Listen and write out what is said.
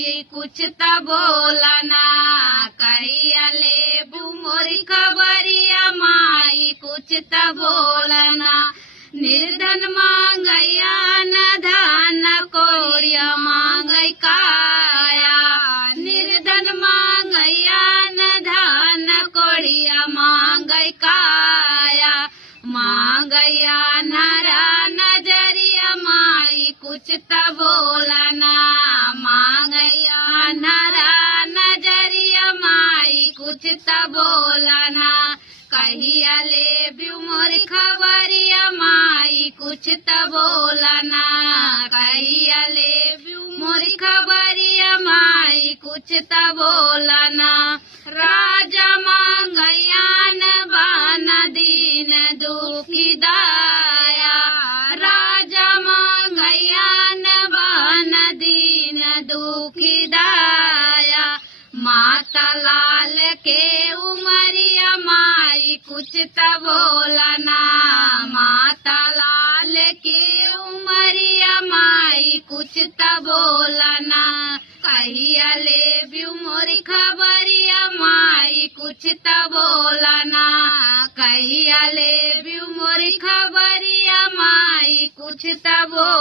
कुछ त बोलना कहिया लेबू मोरी खबरिया माई कुछ त बोलना। निर्धन मांगैया न धन कोड़िया मांगै काया। निर्धन मांगैया न धन कोड़िया मांगै काया। मांगैया नरा नजरिया माई कुछ त बोलना। मांगैया नरा नजरिया माई कुछ त बोलना। कहिया लेबू मोरी खबरिया माई कुछ त बोलना। कहिया लेबू मोरी खबरिया माई कुछ त बोलना। राजा मांगैया न बन दीन दुखी दाया। राजा मांगैया न बन दीन दुखी दाया। माता लाल के उमरिया माई कुछ त बोलना। माता लाल के उमरिया माई कुछ त बोलना। कहिया लेबू मोरी खबरिया माई कुछ त बोलना। कहिया लेबू मोरी खबरिया माई कुछ त बोलना।